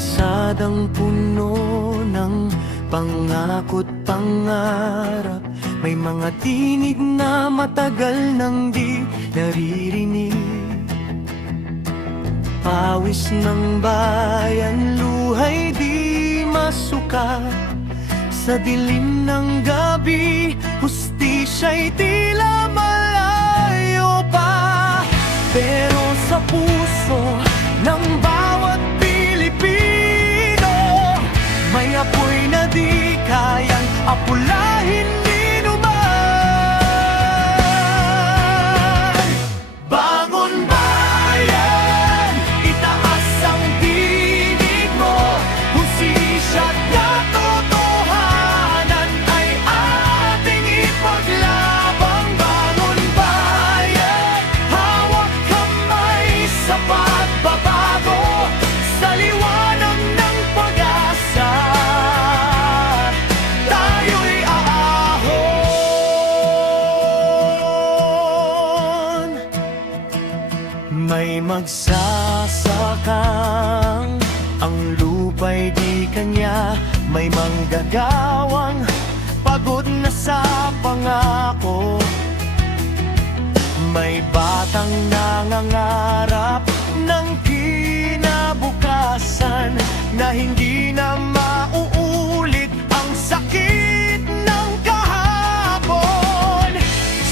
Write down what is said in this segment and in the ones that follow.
kalsadang puno ng pangako't pangarap. May mga tinig na matagal nang di naririnig. Pawis ng bayan, luhay di masukat. Sa dilim ng gabi, hustisya'y tila malayo pa. Pero sa puso ng bawat Pilipino, may apoy na di kayang apulahin ni numan. Bangon bayan, itaas ang tinig mo. Hustisya't katotohanan ay ating ipaglaban. Bangon bayan, hawak kamay sa pagbabago, sa liwanag ng pag-asa tayo'y aahon. May magsasakang ang lupa'y di kanya, may manggagawang pagod na sa pangako. May batang nangangarap ng kinabukasan na hindi na mauulit ang sakit ng kahapon.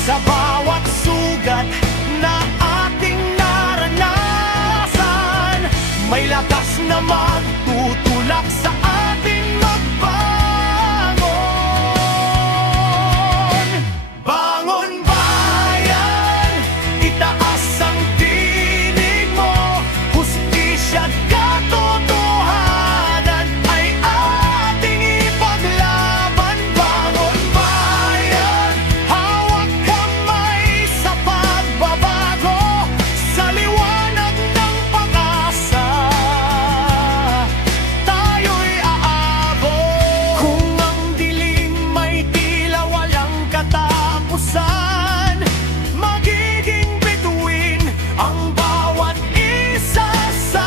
Sa bawat sugat na ating naranasan, may lakas na magtutulak sa ating magbangon. Bangon bayan, itaas ang tinig mo. Hustisya't katotohanan ay ating ipaglaban. Bangon bayan, hawak kamay sa pagbabago, sa liwanag ng pag-asa tayo'y aabot. Kung ang dilim may tila walang katapusan, magiging bituin ang bawat isa sa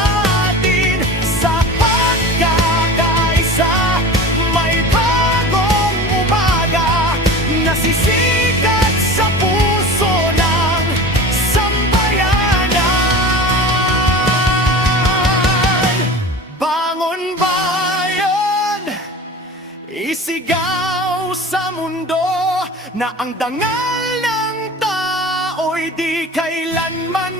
atin. Sa pagkakaisa, may bagong umaga na sisikat sa puso ng sambayanan. Bangon bayan, isigaw sa mundo na ang dangal ng tao'y di kailanman